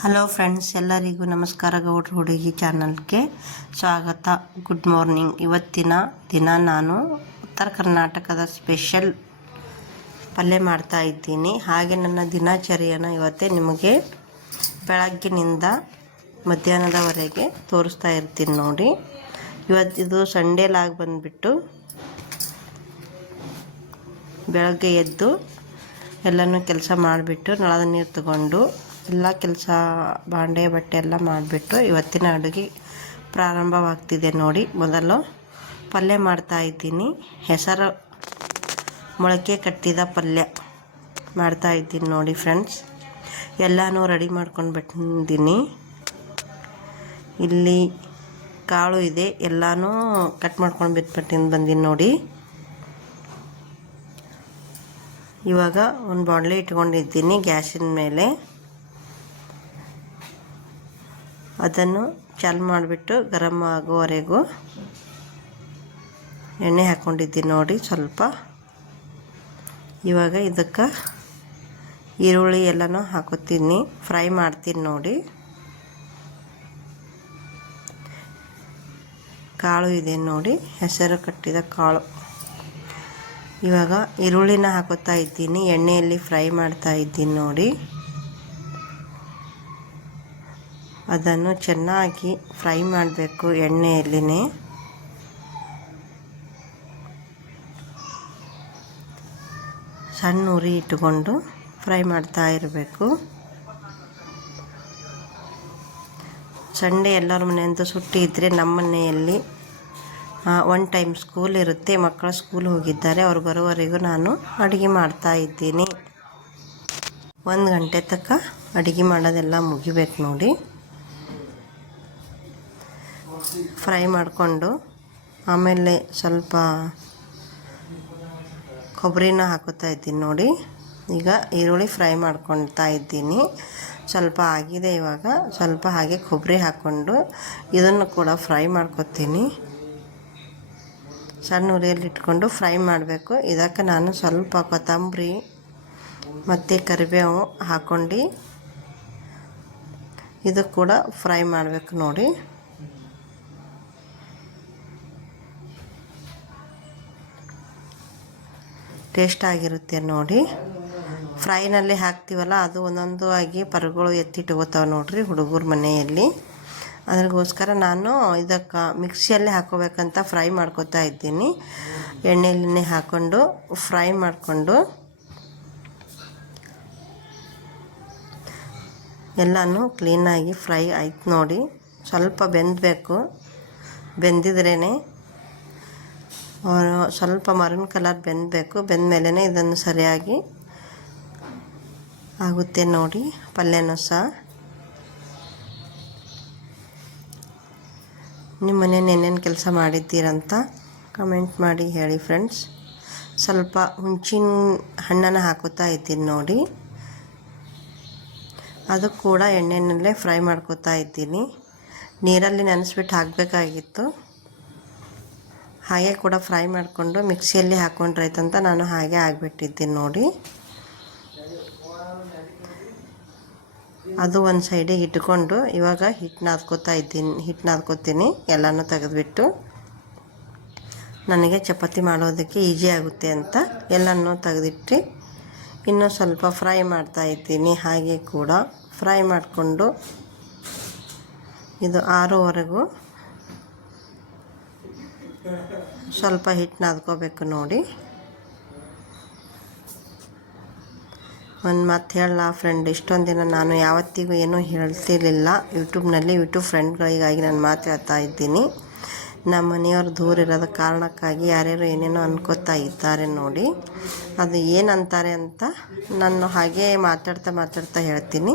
Hello friends ಎಲ್ಲರಿಗೂ ನಮಸ್ಕಾರ. ಗೌಡ್ರ ಹುಡುಗಿ ಚಾನಲ್ಗೆ ಸ್ವಾಗತ. ಗುಡ್ ಮಾರ್ನಿಂಗ್ ಇವತ್ತಿನ ದಿನ ನಾನು ಉತ್ತರ ಕರ್ನಾಟಕದ ಸ್ಪೆಷಲ್ ಪಲ್ಯ ಮಾಡ್ತಾ ಇದ್ದೀನಿ. ಹಾಗೆ ನನ್ನ ದಿನಚರಿಯನ್ನು ಇವತ್ತೇ ನಿಮಗೆ ಬೆಳಗ್ಗಿನಿಂದ ಮಧ್ಯಾಹ್ನದವರೆಗೆ ತೋರಿಸ್ತಾ ಇರ್ತೀನಿ ನೋಡಿ. ಇವತ್ತಿದು ಸಂಡೇಲಾಗಿ ಬಂದುಬಿಟ್ಟು ಬೆಳಗ್ಗೆ ಎದ್ದು ಎಲ್ಲನೂ ಕೆಲಸ ಮಾಡಿಬಿಟ್ಟು ನಳದ ನೀರು ತಗೊಂಡು ಎಲ್ಲ ಕೆಲಸ ಬಾಂಡೆ, ಬಟ್ಟೆ ಎಲ್ಲ ಮಾಡಿಬಿಟ್ಟು ಇವತ್ತಿನ ಅಡುಗೆ ಪ್ರಾರಂಭವಾಗ್ತಿದೆ ನೋಡಿ. ಮೊದಲು ಪಲ್ಯ ಮಾಡ್ತಾ ಇದ್ದೀನಿ. ಹೆಸರು ಮೊಳಕೆ ಕಟ್ಟಿದ ಪಲ್ಯ ಮಾಡ್ತಾ ಇದ್ದೀನಿ ನೋಡಿ ಫ್ರೆಂಡ್ಸ್. ಎಲ್ಲನೂ ರೆಡಿ ಮಾಡ್ಕೊಂಡು ಬಿಟ್ಟಿದ್ದೀನಿ ಇಲ್ಲಿ ಕಾಳು ಇದೆ. ಎಲ್ಲನೂ ಕಟ್ ಮಾಡ್ಕೊಂಡು ಬಿಟ್ಬಿಟ್ಟಿನ ಬಂದೀನಿ ನೋಡಿ. ಇವಾಗ ಒಂದು ಬಾಣಲೆ ಇಟ್ಕೊಂಡಿದ್ದೀನಿ ಗ್ಯಾಸಿನ ಮೇಲೆ. ಅದನ್ನು ಚಾಲ್ ಮಾಡಿಬಿಟ್ಟು ಗರಮ್ ಆಗುವವರೆಗೂ ಎಣ್ಣೆ ಹಾಕ್ಕೊಂಡಿದ್ದೀನಿ ನೋಡಿ ಸ್ವಲ್ಪ. ಇವಾಗ ಇದಕ್ಕೆ ಈರುಳ್ಳಿ ಎಲ್ಲನೂ ಹಾಕೋತೀನಿ. ಫ್ರೈ ಮಾಡ್ತೀನಿ ನೋಡಿ. ಕಾಳು ಇದೆ ನೋಡಿ, ಹೆಸರು ಕಟ್ಟಿದ ಕಾಳು. ಇವಾಗ ಈರುಳ್ಳಿನ ಹಾಕೋತಾ ಇದ್ದೀನಿ, ಎಣ್ಣೆಯಲ್ಲಿ ಫ್ರೈ ಮಾಡ್ತಾ ಇದ್ದೀನಿ ನೋಡಿ. ಅದನ್ನು ಚೆನ್ನಾಗಿ ಫ್ರೈ ಮಾಡಬೇಕು ಎಣ್ಣೆಯಲ್ಲಿನೇ. ಸಣ್ಣ ಉರಿ ಇಟ್ಟುಕೊಂಡು ಫ್ರೈ ಮಾಡ್ತಾ ಇರಬೇಕು. ಸಂಡೇ ಎಲ್ಲರ ಮನೆಯಿಂದ ಸುಟ್ಟಿ ಇದ್ದರೆ ನಮ್ಮ ಮನೆಯಲ್ಲಿ ಒನ್ ಟೈಮ್ ಸ್ಕೂಲ್ ಇರುತ್ತೆ. ಮಕ್ಕಳು ಸ್ಕೂಲ್ ಹೋಗಿದ್ದಾರೆ. ಅವ್ರು ಬರೋವರೆಗೂ ನಾನು ಅಡುಗೆ ಮಾಡ್ತಾ ಇದ್ದೀನಿ. ಒಂದು ಗಂಟೆ ತನಕ ಅಡುಗೆ ಮಾಡೋದೆಲ್ಲ ಮುಗಿಬೇಕು ನೋಡಿ. ಫ್ರೈ ಮಾಡಿಕೊಂಡು ಆಮೇಲೆ ಸ್ವಲ್ಪ ಕೊಬ್ಬರಿನ ಹಾಕೋತಾ ಇದ್ದೀನಿ ನೋಡಿ. ಈಗ ಈರುಳ್ಳಿ ಫ್ರೈ ಮಾಡ್ಕೊಳ್ತಾ ಇದ್ದೀನಿ. ಸ್ವಲ್ಪ ಆಗಿದೆ ಇವಾಗ. ಸ್ವಲ್ಪ ಹಾಗೆ ಕೊಬ್ಬರಿ ಹಾಕ್ಕೊಂಡು ಇದನ್ನು ಕೂಡ ಫ್ರೈ ಮಾಡ್ಕೊತೀನಿ. ಸಣ್ಣ ಉರಿಯಲ್ಲಿ ಇಟ್ಕೊಂಡು ಫ್ರೈ ಮಾಡಬೇಕು. ಇದಕ್ಕೆ ನಾನು ಸ್ವಲ್ಪ ಕೊತ್ತಂಬರಿ ಮತ್ತು ಕರಿಬೇವು ಹಾಕ್ಕೊಂಡು ಇದು ಕೂಡ ಫ್ರೈ ಮಾಡಬೇಕು ನೋಡಿ. ಟೇಸ್ಟ್ ಆಗಿರುತ್ತೆ ನೋಡಿ. ಫ್ರೈನಲ್ಲಿ ಹಾಕ್ತೀವಲ್ಲ, ಅದು ಒಂದೊಂದು ಆಗಿ ಪರಗಳು ಎತ್ತಿಟ್ಕೋತಾವೆ ನೋಡಿರಿ ಹುಡುಗರ ಮನೆಯಲ್ಲಿ. ಅದ್ರಗೋಸ್ಕರ ನಾನು ಇದಕ್ಕೆ ಮಿಕ್ಸಿಯಲ್ಲಿ ಹಾಕೋಬೇಕಂತ ಫ್ರೈ ಮಾಡ್ಕೋತಾ ಇದ್ದೀನಿ. ಎಣ್ಣೆಲಿ ಹಾಕ್ಕೊಂಡು ಫ್ರೈ ಮಾಡಿಕೊಂಡು ಎಲ್ಲನೂ ಕ್ಲೀನಾಗಿ ಫ್ರೈ ಆಯ್ತು ನೋಡಿ. ಸ್ವಲ್ಪ ಬೆಂದಬೇಕು. ಬೆಂದಿದ್ರೇ ಸ್ವಲ್ಪ ಮರುನ್ ಕಲರ್ ಬೆಂದಬೇಕು. ಬೆಂದಮೇಲೆ ಇದನ್ನು ಸರಿಯಾಗಿ ಆಗುತ್ತೆ ನೋಡಿ, ಪಲ್ಯನೂ ಸಹ. ನಿಮ್ಮ ಮನೇಲಿ ಏನೇನು ಕೆಲಸ ಮಾಡಿದ್ದೀರಂತ ಕಮೆಂಟ್ ಮಾಡಿ ಹೇಳಿ ಫ್ರೆಂಡ್ಸ್ ಸ್ವಲ್ಪ ಹುಂಚಿನ ಹಣ್ಣನ್ನು ಹಾಕೋತಾ ಇದ್ದೀನಿ ನೋಡಿ. ಅದು ಕೂಡ ಎಣ್ಣೆನಲ್ಲೇ ಫ್ರೈ ಮಾಡ್ಕೋತಾ ಇದ್ದೀನಿ. ನೀರಲ್ಲಿ ನೆನೆಸ್ಬಿಟ್ಟು ಹಾಕಬೇಕಾಗಿತ್ತು. ಹಾಗೆ ಕೂಡ ಫ್ರೈ ಮಾಡಿಕೊಂಡು ಮಿಕ್ಸಿಯಲ್ಲಿ ಹಾಕ್ಕೊಂಡ್ರಾಯ್ತಂತ ನಾನು ಹಾಗೆ ಆಗಿಬಿಟ್ಟಿದ್ದೀನಿ ನೋಡಿ. ಅದು ಒಂದು ಸೈಡಿಗೆ ಇಟ್ಕೊಂಡು ಇವಾಗ ಹಿಟ್ಟು ನಾದ್ಕೋತಾ ಇದ್ದೀನಿ ಹಿಟ್ಟು ನಾದ್ಕೋತೀನಿ, ಎಲ್ಲನೂ ತೆಗೆದುಬಿಟ್ಟು. ನನಗೆ ಚಪಾತಿ ಮಾಡೋದಕ್ಕೆ ಈಜಿ ಆಗುತ್ತೆ ಅಂತ ಎಲ್ಲನೂ ತೆಗೆದಿಟ್ಟು ಇನ್ನೂ ಸ್ವಲ್ಪ ಫ್ರೈ ಮಾಡ್ತಾ ಇದ್ದೀನಿ ಹಾಗೆ ಕೂಡ. ಫ್ರೈ ಮಾಡಿಕೊಂಡು ಇದು ಆರೋವರೆಗೂ ಸ್ವಲ್ಪ ಹಿಟ್ಟು ನಾದ್ಕೋಬೇಕು ನೋಡಿ. ಒಂದು ಮಾತು ಹೇಳಲ್ಲ ಫ್ರೆಂಡ್ ಇಷ್ಟೊಂದು ದಿನ ನಾನು ಯಾವತ್ತಿಗೂ ಏನೂ ಹೇಳ್ತಿರ್ಲಿಲ್ಲ. ಯೂಟ್ಯೂಬ್ನಲ್ಲಿ ಯೂಟ್ಯೂಬ್ ಫ್ರೆಂಡ್ಗಳಿಗಾಗಿ ನಾನು ಮಾತು ಹೇಳ್ತಾ ಇದ್ದೀನಿ. ನಮ್ಮ ಮನೆಯವರು ದೂರ ಇರೋದ ಕಾರಣಕ್ಕಾಗಿ ಯಾರ್ಯಾರು ಏನೇನೋ ಅನ್ಕೋತಾ ಇದ್ದಾರೆ ನೋಡಿ. ಅದು ಏನಂತಾರೆ ಅಂತ ನಾನು ಹಾಗೆ ಮಾತಾಡ್ತಾ ಮಾತಾಡ್ತಾ ಹೇಳ್ತೀನಿ.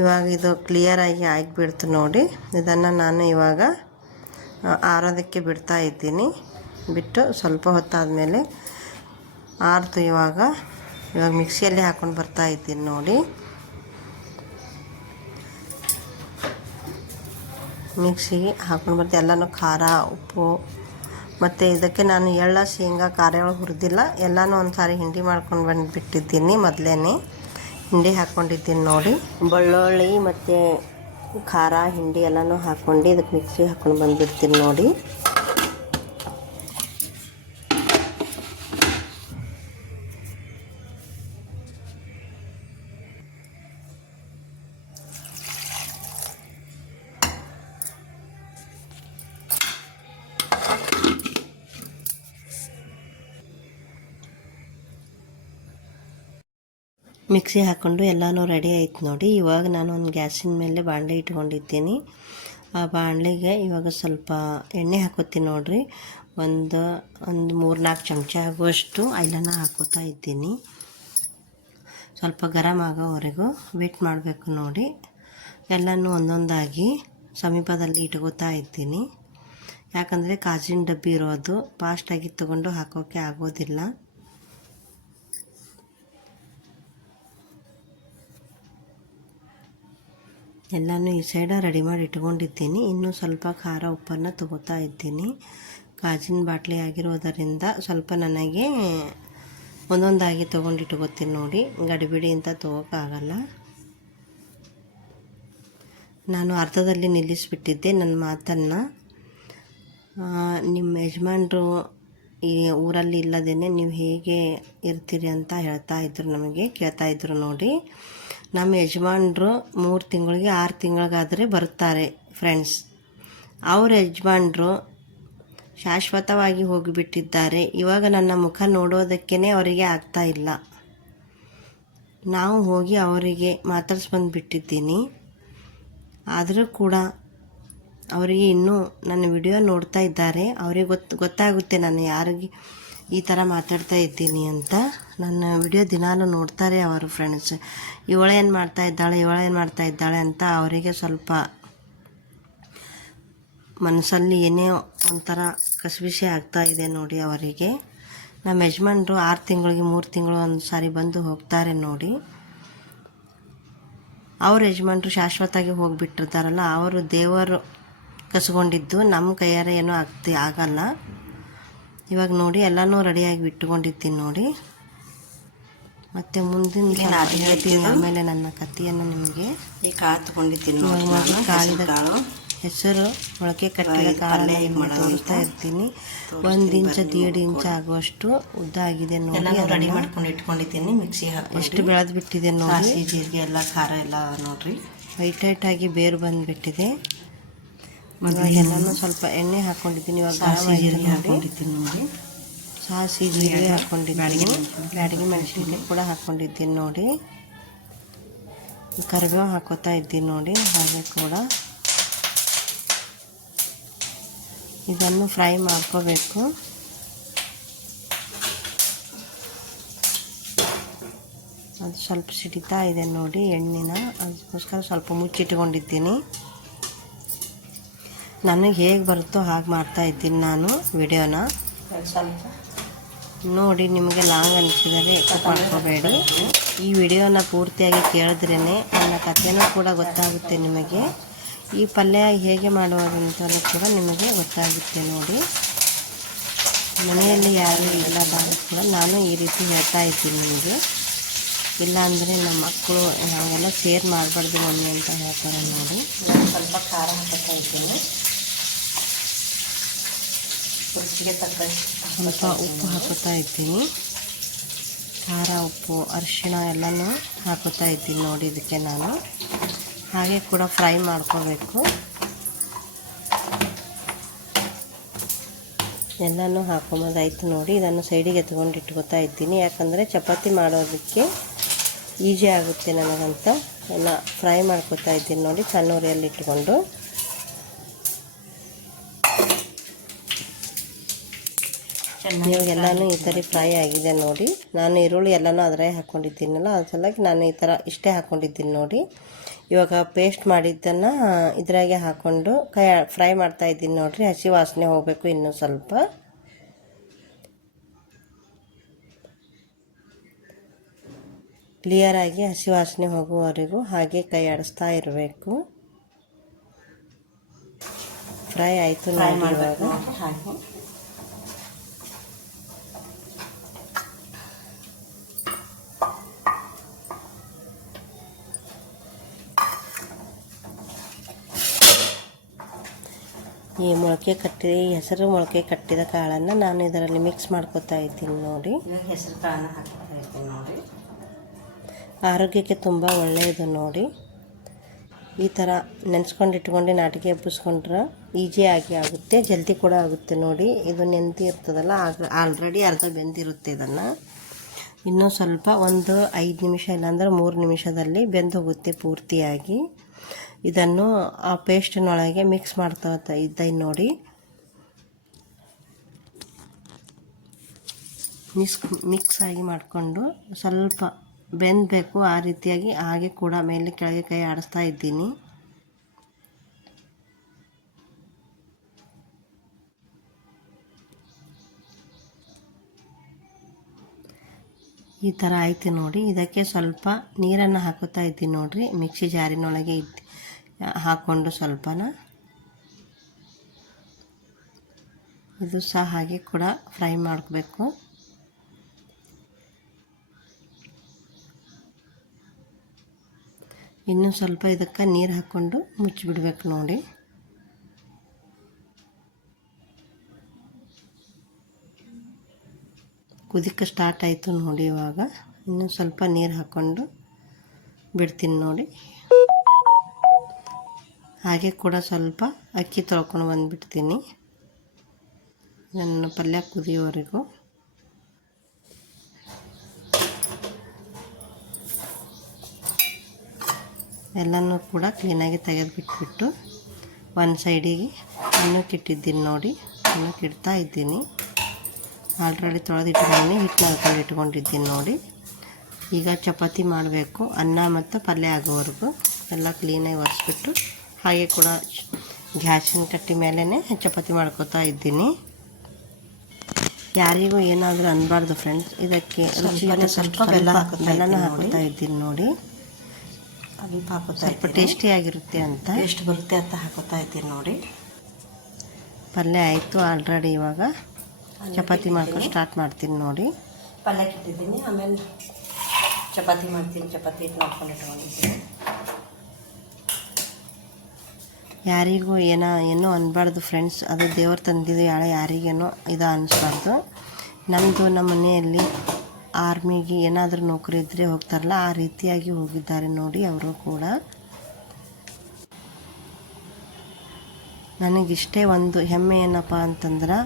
ಇವಾಗ ಇದು ಕ್ಲಿಯರಾಗಿ ಆಗಿಬಿಡ್ತು ನೋಡಿ. ಇದನ್ನು ನಾನು ಇವಾಗ ಆರೋದಕ್ಕೆ ಬಿಡ್ತಾ ಇದ್ದೀನಿ. ಬಿಟ್ಟು ಸ್ವಲ್ಪ ಹೊತ್ತಾದಮೇಲೆ ಆರ್ತು ಇವಾಗ ಇವಾಗ ಮಿಕ್ಸಿಯಲ್ಲಿ ಹಾಕ್ಕೊಂಡು ಬರ್ತಾ ಇದ್ದೀನಿ ನೋಡಿ. ಮಿಕ್ಸಿಗೆ ಹಾಕ್ಕೊಂಡು ಬರ್ತೀನಿ. ಎಲ್ಲನೂ ಖಾರ, ಉಪ್ಪು, ಮತ್ತು ಇದಕ್ಕೆ ನಾನು ಎಳ್ಳ, ಶೇಂಗಾ ಖಾರ ಹುರಿದಿಲ್ಲ. ಎಲ್ಲನೂ ಒಂದು ಸಾರಿ ಹಿಂಡಿ ಮಾಡ್ಕೊಂಡು ಬಂದು ಬಿಟ್ಟಿದ್ದೀನಿ ಮೊದಲೇ ಹಿಂಡಿ ಹಾಕ್ಕೊಂಡಿದ್ದೀನಿ ನೋಡಿ. ಬೆಳ್ಳುಳ್ಳಿ ಮತ್ತು ಖಾರ ಹಿಂಡಿ ಎಲ್ಲನೂ ಹಾಕ್ಕೊಂಡು ಇದಕ್ಕೆ ಮಿಕ್ಸಿ ಹಾಕ್ಕೊಂಡು ಬಂದಿರ್ತೀನಿ ನೋಡಿ. ಮಿಕ್ಸಿ ಹಾಕ್ಕೊಂಡು ಎಲ್ಲನೂ ರೆಡಿ ಆಯ್ತು ನೋಡಿ. ಇವಾಗ ನಾನು ಒಂದು ಗ್ಯಾಸಿನ ಮೇಲೆ ಬಾಣಲೆ ಇಟ್ಕೊಂಡಿದ್ದೀನಿ. ಆ ಬಾಣಲೆಗೆ ಇವಾಗ ಸ್ವಲ್ಪ ಎಣ್ಣೆ ಹಾಕೋತೀನಿ ನೋಡಿರಿ. ಒಂದು ಒಂದು ಮೂರು ನಾಲ್ಕು ಚಮಚ ಆಗುವಷ್ಟು ಐಲನ ಹಾಕೋತಾ ಇದ್ದೀನಿ. ಸ್ವಲ್ಪ ಗರಂ ಆಗೋವರೆಗೂ ವೇಟ್ ಮಾಡಬೇಕು ನೋಡಿ. ಎಲ್ಲನೂ ಒಂದೊಂದಾಗಿ ಸಮೀಪದಲ್ಲಿ ಇಟ್ಕೋತಾ ಇದ್ದೀನಿ. ಯಾಕಂದರೆ ಕಾಜಿನ ಡಬ್ಬಿ ಇರೋದು ಫಾಸ್ಟಾಗಿ ತೊಗೊಂಡು ಹಾಕೋಕ್ಕೆ ಆಗೋದಿಲ್ಲ. ಎಲ್ಲನೂ ಈ ಸೈಡ ರೆಡಿ ಮಾಡಿ ಇಟ್ಕೊಂಡಿದ್ದೀನಿ. ಇನ್ನೂ ಸ್ವಲ್ಪ ಖಾರ ಉಪ್ಪನ್ನು ತಗೋತಾ ಇದ್ದೀನಿ. ಗಾಜಿನ ಬಾಟ್ಲಿ ಆಗಿರೋದರಿಂದ ಸ್ವಲ್ಪ ನನಗೆ ಒಂದೊಂದಾಗಿ ತೊಗೊಂಡು ಇಟ್ಕೋತೀನಿ ನೋಡಿ. ಗಡಿಬಿಡಿ ಅಂತ ತೊಗೋಕ್ಕಾಗಲ್ಲ. ನಾನು ಅರ್ಧದಲ್ಲಿ ನಿಲ್ಲಿಸಿಬಿಟ್ಟಿದ್ದೆ ನನ್ನ ಮಾತನ್ನು. ನಿಮ್ಮ ಯಜಮಾನರು ಈ ಊರಲ್ಲಿ ಇಲ್ಲದೇ ನೀವು ಹೇಗೆ ಇರ್ತೀರಿ ಅಂತ ಹೇಳ್ತಾ ಇದ್ರು ನಮಗೆ, ಕೇಳ್ತಾ ಇದ್ರು ನೋಡಿ. ನಮ್ಮ ಯಜಮಾನರು ಮೂರು ತಿಂಗಳಿಗೆ, ಆರು ತಿಂಗಳಿಗಾದರೆ ಬರುತ್ತಾರೆ ಫ್ರೆಂಡ್ಸ್ ಅವ್ರ ಯಜಮಾನರು ಶಾಶ್ವತವಾಗಿ ಹೋಗಿಬಿಟ್ಟಿದ್ದಾರೆ. ಇವಾಗ ನನ್ನ ಮುಖ ನೋಡೋದಕ್ಕೇ ಅವರಿಗೆ ಆಗ್ತಾ ಇಲ್ಲ. ನಾವು ಹೋಗಿ ಅವರಿಗೆ ಮಾತಾಡ್ಸ್ಬಂದು ಬಿಟ್ಟಿದ್ದೀನಿ ಆದರೂ ಕೂಡ ಅವರಿಗೆ ಇನ್ನೂ ನನ್ನ ವಿಡಿಯೋ ನೋಡ್ತಾ ಇದ್ದಾರೆ. ಅವರಿಗೆ ಗೊತ್ತು ಗೊತ್ತಾಗುತ್ತೆ ನಾನು ಯಾರಿಗೆ ಈ ಥರ ಮಾತಾಡ್ತಾ ಇದ್ದೀನಿ ಅಂತ ನನ್ನ ವಿಡಿಯೋ ದಿನಾಲೂ ನೋಡ್ತಾರೆ ಅವರು ಫ್ರೆಂಡ್ಸ್ ಇವಳೇನು ಮಾಡ್ತಾ ಇದ್ದಾಳೆ ಇವಳೇನು ಮಾಡ್ತಾ ಇದ್ದಾಳೆ ಅಂತ ಅವರಿಗೆ ಸ್ವಲ್ಪ ಮನಸ್ಸಲ್ಲಿ ಏನೇ ಒಂಥರ ಕಸಬಿಸಿ ಆಗ್ತಾ ಇದೆ ನೋಡಿ ಅವರಿಗೆ. ನಮ್ಮ ಯಜಮಾನ್ರು ಆರು ತಿಂಗಳಿಗೆ, ಮೂರು ತಿಂಗಳು ಒಂದು ಸಾರಿ ಬಂದು ಹೋಗ್ತಾರೆ ನೋಡಿ. ಅವ್ರ ಯಜಮಾನ್ರು ಶಾಶ್ವತವಾಗಿ ಹೋಗಿಬಿಟ್ಟಿರ್ತಾರಲ್ಲ, ಅವರು ದೇವರು ಕಸ್ಕೊಂಡಿದ್ದು ನಮ್ಮ ಕೈಯಾರ ಏನೂ ಆಗ್ತಿ ಆಗಲ್ಲ. ಇವಾಗ ನೋಡಿ ಎಲ್ಲನೂ ರೆಡಿಯಾಗಿ ಇಟ್ಕೊಂಡಿದ್ದೀನಿ ನೋಡಿ. ಮತ್ತು ಮುಂದಿನ ಹೇಳ್ತೀನಿ ಆಮೇಲೆ ನನ್ನ ಕತ್ತಿಯನ್ನು ನಿಮಗೆ. ಈ ಕಾಳು ತಗೊಂಡಿದ್ದೀನಿ. ಕಾಳಿದ ಕಾಳು ಹೆಸರು ಮೊಳಕೆ ಕಟ್ಟಿದ ಕಾಳನ್ನ ನಿಮಗೆ ತೋರಿಸ್ತಾ ಇರ್ತೀನಿ. ಒಂದು ಇಂಚ ದೇಡ್ ಇಂಚ ಆಗುವಷ್ಟು ಉದ್ದ ಆಗಿದೆ ನೋಡಿ ರೆಡಿ ಮಾಡ್ಕೊಂಡು ಇಟ್ಕೊಂಡಿದ್ದೀನಿ ಮಿಕ್ಸಿ ಎಷ್ಟು ಬೆಳೆದು ಬಿಟ್ಟಿದೆ ನೋಡಿ ಜೀರಿಗೆ ಎಲ್ಲ ಖಾರ ಎಲ್ಲ ನೋಡ್ರಿ. ವೈಟ್ ವೈಟ್ ಆಗಿ ಬೇರು ಬಂದುಬಿಟ್ಟಿದೆ. ಇವಾಗ ಸ್ವಲ್ಪ ಎಣ್ಣೆ ಹಾಕೊಂಡಿದ್ದೀನಿ. ಇವಾಗ ಜೀರಿಗೆ ನೋಡಿ ಹಾಕೊಂಡಿದ್ದೀನಿ ನೋಡಿ. ಸಾಸಿ ಜೀರಿಗೆ ಹಾಕ್ಕೊಂಡಿದ್ದೀನಿ ಬ್ಯಾಡಿಗೆ ಮೆಣಸಿನ್ಕಾಯಿ ಕೂಡ ಹಾಕೊಂಡಿದ್ದೀನಿ ನೋಡಿ. ಕರಿಬೇವು ಹಾಕೋತಾ ಇದ್ದೀನಿ ನೋಡಿ ಹಾಗೆ ಕೂಡ. ಇದನ್ನು ಫ್ರೈ ಮಾಡ್ಕೋಬೇಕು. ಅದು ಸ್ವಲ್ಪ ಸಿಡಿತಾ ಇದೆ ನೋಡಿ ಎಣ್ಣಿನ. ಅದಕ್ಕೋಸ್ಕರ ಸ್ವಲ್ಪ ಮುಚ್ಚಿಟ್ಕೊಂಡಿದ್ದೀನಿ. ನನಗೆ ಹೇಗೆ ಬರುತ್ತೋ ಹಾಗೆ ಮಾಡ್ತಾ ಇದ್ದೀನಿ ನಾನು ವಿಡಿಯೋನ. ನೋಡಿ, ನಿಮಗೆ ಲಾಂಗ್ ಅನಿಸಿದರೆ ಮಾಡ್ಕೋಬೇಡಿ. ಈ ವಿಡಿಯೋನ ಪೂರ್ತಿಯಾಗಿ ಕೇಳಿದ್ರೇ ನನ್ನ ಕಥೆನೂ ಕೂಡ ಗೊತ್ತಾಗುತ್ತೆ ನಿಮಗೆ. ಈ ಪಲ್ಯ ಹೇಗೆ ಮಾಡುವಂಥದ್ದು ಕೂಡ ನಿಮಗೆ ಗೊತ್ತಾಗುತ್ತೆ ನೋಡಿ. ಮನೆಯಲ್ಲಿ ಯಾರು ಇಲ್ಲದಾಗ ಕೂಡ ನಾನು ಈ ರೀತಿ ಹೇಳ್ತಾ ಇದ್ದೀನಿ ನಿಮಗೆ. ಇಲ್ಲಾಂದರೆ ನಮ್ಮ ಮಕ್ಕಳು ಹಾಗೆಲ್ಲ ಶೇರ್ ಮಾಡಬಾರ್ದು ಮಮ್ಮಿ ಅಂತ ಹೇಳ್ತಾರೆ ನೋಡಿ. ಸ್ವಲ್ಪ ಖಾರ ಹಾಕ್ತಾ ಇದ್ದೀನಿ. ರುಚಿಗೆ ತಕ್ಕಷ್ಟು ಸ್ವಲ್ಪ ಉಪ್ಪು ಹಾಕುತ್ತಾ ಇದ್ದೀನಿ ಖಾರ ಉಪ್ಪು ಅರಿಶಿಣ ಎಲ್ಲನೂ ಹಾಕುತ್ತಾ ಇದ್ದೀನಿ ನೋಡಿ ಇದಕ್ಕೆ ನಾನು ಹಾಗೆ ಕೂಡ ಫ್ರೈ ಮಾಡ್ಕೋಬೇಕು ಎಲ್ಲನೂ ಹಾಕೊಂಬೋದಾಯ್ತು ನೋಡಿ ಇದನ್ನು ಸೈಡಿಗೆ ಎತ್ಕೊಂಡು ಇಟ್ಕೋತಾ ಇದ್ದೀನಿ ಯಾಕಂದರೆ ಚಪಾತಿ ಮಾಡೋದಕ್ಕೆ ಈಸಿ ಆಗುತ್ತೆ ನನಗಂತ ಎಲ್ಲ ಫ್ರೈ ಮಾಡ್ಕೋತಾ ಇದ್ದೀನಿ ನೋಡಿ ಸಣ್ಣ ಉರಿಯಲ್ಲಿ ಇಟ್ಕೊಂಡು ಇವಾಗೆಲ್ಲನೂ ಈ ಥರ ಫ್ರೈ ಆಗಿದೆ ನೋಡಿ. ನಾನು ಈರುಳ್ಳಿ ಎಲ್ಲನೂ ಅದರೇ ಹಾಕ್ಕೊಂಡಿದ್ದೀನಲ್ಲ ಅದ್ರ ಸಲುವಾಗಿ ನಾನು ಈ ಥರ ಇಷ್ಟೇ ಹಾಕ್ಕೊಂಡಿದ್ದೀನಿ ನೋಡಿ. ಇವಾಗ ಪೇಸ್ಟ್ ಮಾಡಿದ್ದನ್ನು ಇದ್ರಾಗೆ ಹಾಕ್ಕೊಂಡು ಕೈ ಫ್ರೈ ಮಾಡ್ತಾ ಇದ್ದೀನಿ ನೋಡಿರಿ ಹಸಿ ವಾಸನೆ ಹೋಗಬೇಕು ಇನ್ನೂ ಸ್ವಲ್ಪ. ಕ್ಲಿಯರಾಗಿ ಹಸಿ ವಾಸನೆ ಹೋಗುವವರೆಗೂ ಹಾಗೆ ಕೈ ಆಡಿಸ್ತಾ ಇರಬೇಕು. ಫ್ರೈ ಆಯಿತು ನಾನು ಮಾಡುವಾಗ ಇವಾಗ. ಈ ಮೊಳಕೆ ಕಟ್ಟಿ ಹೆಸರು ಮೊಳಕೆ ಕಟ್ಟಿದ ಕಾಳನ್ನು ನಾನು ಇದರಲ್ಲಿ ಮಿಕ್ಸ್ ಮಾಡ್ಕೋತಾ ಇದ್ದೀನಿ ನೋಡಿ. ಹೆಸರು ಕಾಳನ್ನು ಹಾಕ್ತಾ ಇದ್ದೀನಿ ನೋಡಿ. ಆರೋಗ್ಯಕ್ಕೆ ತುಂಬ ಒಳ್ಳೆಯದು ನೋಡಿ. ಈ ಥರ ನೆನೆಸ್ಕೊಂಡು ಇಟ್ಕೊಂಡು ನಾಟಿಗೆ ಈಜಿ ಆಗಿ ಆಗುತ್ತೆ ಜಲ್ದಿ ಕೂಡ ಆಗುತ್ತೆ ನೋಡಿ. ಇದು ನೆಂದಿ ಇರ್ತದಲ್ಲ ಆಗ ಆಲ್ರೆಡಿ ಅರ್ಧ ಬೆಂದಿರುತ್ತೆ ಇದನ್ನು. ಇನ್ನೂ ಸ್ವಲ್ಪ ಒಂದು ಐದು ನಿಮಿಷ ಇಲ್ಲಾಂದ್ರೆ ಮೂರು ನಿಮಿಷದಲ್ಲಿ ಬೆಂದು ಹೋಗುತ್ತೆ ಪೂರ್ತಿಯಾಗಿ. ಇದನ್ನು ಆ ಪೇಸ್ಟಿನೊಳಗೆ ಮಿಕ್ಸ್ ಮಾಡ್ತಾ ಇದ್ದ ನೋಡಿ. ಮಿಕ್ಸ್ ಮಿಕ್ಸ್ ಆಗಿ ಮಾಡಿಕೊಂಡು ಸ್ವಲ್ಪ ಬೆಂದಬೇಕು ಆ ರೀತಿಯಾಗಿ, ಹಾಗೆ ಕೂಡ ಮೇಲೆ ಕೆಳಗೆ ಕೈ ಆಡಿಸ್ತಾ ಇದ್ದೀನಿ. ಈ ಥರ ಆಯ್ತು ನೋಡಿ. ಇದಕ್ಕೆ ಸ್ವಲ್ಪ ನೀರನ್ನು ಹಾಕುತ್ತಾ ಇದ್ದೀನಿ ನೋಡಿರಿ. ಮಿಕ್ಸಿ ಜಾರಿನೊಳಗೆ ಇದ್ದು ಹಾಕ್ಕೊಂಡು ಸ್ವಲ್ಪನ ಇದು ಸಹ ಹಾಗೆ ಕೂಡ ಫ್ರೈ ಮಾಡಬೇಕು. ಇನ್ನೂ ಸ್ವಲ್ಪ ಇದಕ್ಕೆ ನೀರು ಹಾಕ್ಕೊಂಡು ಮುಚ್ಚಿಬಿಡ್ಬೇಕು ನೋಡಿ. ಕುದಿಕ್ಕೆ ಸ್ಟಾರ್ಟ್ ಆಯಿತು ನೋಡಿ ಇವಾಗ. ಇನ್ನೂ ಸ್ವಲ್ಪ ನೀರು ಹಾಕ್ಕೊಂಡು ಬಿಡ್ತೀನಿ ನೋಡಿ. ಹಾಗೆ ಕೂಡ ಸ್ವಲ್ಪ ಅಕ್ಕಿ ತೊಳ್ಕೊಂಡು ಬಂದುಬಿಡ್ತೀನಿ. ನನ್ನ ಪಲ್ಯ ಕುದಿಯೋವರೆಗೂ. ಎಲ್ಲನೂ ಕೂಡ ಕ್ಲೀನಾಗಿ ತೆಗೆದುಬಿಟ್ಬಿಟ್ಟು ಒಂದು ಸೈಡಿಗೆ ಅನ್ನಕ್ಕೆ ಇಟ್ಟಿದ್ದೀನಿ ನೋಡಿ ಅನ್ನಕ್ಕೆ ಇಡ್ತಾ ಇದ್ದೀನಿ. ಆಲ್ರೆಡಿ ತೊಳೆದಿಟ್ಕೊಂಡು ಹಿಟ್ಟು ಮಾಡ್ಕೊಂಡು ಇಟ್ಕೊಂಡಿದ್ದೀನಿ ನೋಡಿ. ಈಗ ಚಪಾತಿ ಮಾಡಬೇಕು, ಅನ್ನ ಮತ್ತು ಪಲ್ಯ ಆಗೋವರೆಗೂ ಎಲ್ಲ ಕ್ಲೀನಾಗಿ ಒರೆಸ್ಬಿಟ್ಟು ಹಾಗೆ ಕೂಡ ಗ್ಯಾಸಿನ ಕಟ್ಟಿ ಮೇಲೇ ಚಪಾತಿ ಮಾಡ್ಕೋತಾ ಇದ್ದೀನಿ. ಯಾರಿಗೂ ಏನಾದರೂ ಅನ್ನಬಾರ್ದು ಫ್ರೆಂಡ್ಸ್ ಇದಕ್ಕೆ ರುಚಿಯನ್ನು ಸ್ವಲ್ಪ ಬೆಲ್ಲ ಬೆಲ್ಲನ ಹಾಕೋತಾ ಇದ್ದೀನಿ ನೋಡಿ. ಸ್ವಲ್ಪ ಹಾಕೋತಾ ಸ್ವಲ್ಪ ಟೇಸ್ಟಿಯಾಗಿರುತ್ತೆ ಅಂತ. ಎಷ್ಟು ಬರುತ್ತೆ ಅಂತ ಹಾಕೋತಾ ಇದ್ದೀನಿ ನೋಡಿ. ಪಲ್ಯ ಆಯಿತು ಆಲ್ರೆಡಿ ಇವಾಗ. ಚಪಾತಿ ಮಾಡ್ಕೊಂಡು ಸ್ಟಾರ್ಟ್ ಮಾಡ್ತೀನಿ ನೋಡಿ. ಪಲ್ಯ ಇಟ್ಟಿದ್ದೀನಿ ಆಮೇಲೆ ಚಪಾತಿ ಮಾಡ್ತೀನಿ ಚಪಾತಿ ಹಿಟ್ಟು ಮಾಡ್ಕೊಂಡು ಇಟ್ಕೊಂಡಿದ್ದೀನಿ. ಯಾರಿಗೂ ಏನೋ ಏನೋ ಅನ್ಬಾರ್ದು ಫ್ರೆಂಡ್ಸ್ ಅದು ದೇವ್ರು ತಂದಿದ್ದು ಯಾರ ಯಾರಿಗೇನೋ ಇದು ಅನ್ನಿಸ್ಬಾರ್ದು ನಮ್ಮದು ನಮ್ಮ ಮನೆಯಲ್ಲಿ ಆರ್ಮಿಗೆ ಏನಾದರೂ ನೌಕರಿ ಇದ್ದರೆ ಹೋಗ್ತಾರಲ್ಲ, ಆ ರೀತಿಯಾಗಿ ಹೋಗಿದ್ದಾರೆ ನೋಡಿ ಅವರು ಕೂಡ. ನನಗಿಷ್ಟೇ ಒಂದು ಹೆಮ್ಮೆ ಏನಪ್ಪ ಅಂತಂದ್ರೆ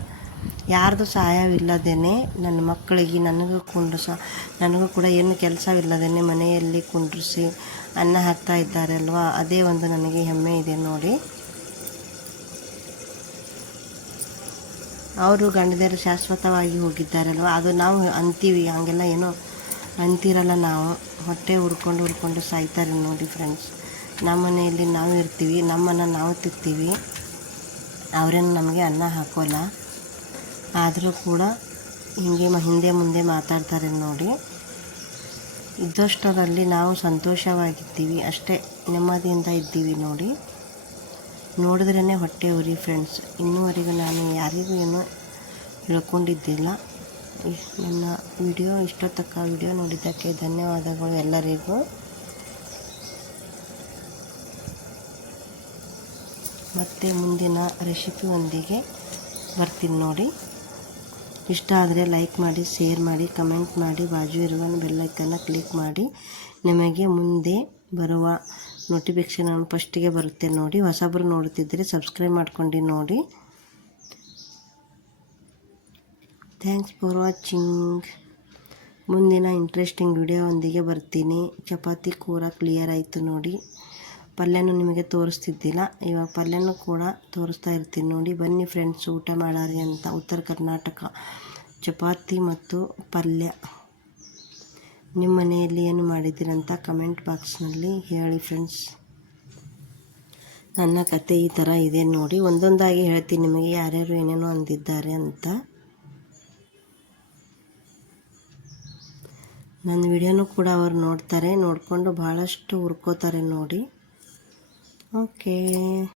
ಯಾರ್ದು ಸಹಾಯವಿಲ್ಲದೇನೆ ನನ್ನ ಮಕ್ಕಳಿಗೆ ನನಗೂ ಕುಂಡ್ರಸ, ನನಗೂ ಕೂಡ ಏನು ಕೆಲಸವಿಲ್ಲದೇನೆ ಮನೆಯಲ್ಲಿ ಕುಂಡ್ರಿಸಿ ಅನ್ನ ಹಾಕ್ತಾ ಇದ್ದಾರೆ ಅಲ್ವಾ? ಅದೇ ಒಂದು ನನಗೆ ಹೆಮ್ಮೆ ಇದೆ ನೋಡಿ. ಅವರು ಗಂಡದೇರು ಶಾಶ್ವತವಾಗಿ ಹೋಗಿದ್ದಾರಲ್ವ? ಅದು ನಾವು ಅಂತೀವಿ, ಹಾಗೆಲ್ಲ ಏನೋ ಅಂತಿರಲ್ಲ ನಾವು. ಹೊಟ್ಟೆ ಹುಡ್ಕೊಂಡು ಹುಡ್ಕೊಂಡು ಸಾಯ್ತಾರೆ ನೋಡಿ ಫ್ರೆಂಡ್ಸ್ ನಮ್ಮ ಮನೆಯಲ್ಲಿ ನಾವು ಇರ್ತೀವಿ, ನಮ್ಮನ್ನು ನಾವು ತಿಂತೀವಿ ಅವರೇನು ನಮಗೆ ಅನ್ನ ಹಾಕೋಲ್ಲ. ಆದರೂ ಕೂಡ ಹಿಂಗೆ ಹಿಂದೆ ಮುಂದೆ ಮಾತಾಡ್ತಾರೆ ನೋಡಿ. ಇದ್ದಷ್ಟರಲ್ಲಿ ನಾವು ಸಂತೋಷವಾಗಿದ್ದೀವಿ, ಅಷ್ಟೇ ನೆಮ್ಮದಿಯಿಂದ ಇದ್ದೀವಿ ನೋಡಿ. ನೋಡಿದ್ರೇ ಹೊಟ್ಟೆ ಉರಿ ಫ್ರೆಂಡ್ಸ್ ಇನ್ನೂವರೆಗೂ ನಾನು ಯಾರಿಗೂ ಏನೂ ಹೇಳ್ಕೊಂಡಿದ್ದಿಲ್ಲ. ನನ್ನ ವಿಡಿಯೋ, ಇಷ್ಟೊತ್ತಕ್ಕ ವಿಡಿಯೋ ನೋಡಿದ್ದಕ್ಕೆ ಧನ್ಯವಾದಗಳು ಎಲ್ಲರಿಗೂ. ಮತ್ತು ಮುಂದಿನ ರೆಸಿಪಿಯೊಂದಿಗೆ ಬರ್ತೀನಿ ನೋಡಿ. ಇಷ್ಟ ಆದರೆ ಲೈಕ್ ಮಾಡಿ ಶೇರ್ ಮಾಡಿ ಕಮೆಂಟ್ ಮಾಡಿ, ಬಾಜು ಇರುವ ಬೆಲ್ಲೈಕನ್ನ ಕ್ಲಿಕ್ ಮಾಡಿ. ನಿಮಗೆ ಮುಂದೆ ಬರುವ ನೋಟಿಫಿಕೇಷನ್ ಫಸ್ಟಿಗೆ ಬರುತ್ತೆ ನೋಡಿ. ಹೊಸಬ್ರು ನೋಡುತ್ತಿದ್ದರೆ ಸಬ್ಸ್ಕ್ರೈಬ್ ಮಾಡ್ಕೊಂಡು ನೋಡಿ. ಥ್ಯಾಂಕ್ಸ್ ಫಾರ್ ವಾಚಿಂಗ್ ಮುಂದಿನ ಇಂಟ್ರೆಸ್ಟಿಂಗ್ ವಿಡಿಯೋವೊಂದಿಗೆ ಬರ್ತೀನಿ. ಚಪಾತಿ ಕೂರ ಕ್ಲಿಯರ್ ಆಯಿತು ನೋಡಿ. ಪಲ್ಯನೂ ನಿಮಗೆ ತೋರಿಸ್ತಿದ್ದಿಲ್ಲ. ಇವಾಗ ಪಲ್ಯನೂ ಕೂಡ ತೋರಿಸ್ತಾ ಇರ್ತೀನಿ ನೋಡಿ. ಬನ್ನಿ ಫ್ರೆಂಡ್ಸ್ ಊಟ ಮಾಡಾರಿ ಅಂತ. ಉತ್ತರ ಕರ್ನಾಟಕ. ಚಪಾತಿ ಮತ್ತು ಪಲ್ಯ. ನಿಮ್ಮ ಮನೆಯಲ್ಲಿ ಏನು ಮಾಡಿದ್ದೀರಂತ ಕಮೆಂಟ್ ಬಾಕ್ಸ್ನಲ್ಲಿ ಹೇಳಿ ಫ್ರೆಂಡ್ಸ್ ನನ್ನ ಕತೆ ಈ ಥರ ಇದೆ ನೋಡಿ. ಒಂದೊಂದಾಗಿ ಹೇಳ್ತೀನಿ ನಿಮಗೆ ಯಾರ್ಯಾರು ಏನೇನೋ ಅಂದಿದ್ದಾರೆ ಅಂತ. ನನ್ನ ವಿಡಿಯೋನೂ ಕೂಡ ಅವ್ರು ನೋಡ್ತಾರೆ. ನೋಡಿಕೊಂಡು ಭಾಳಷ್ಟು ಹುರ್ಕೋತಾರೆ ನೋಡಿ. okay.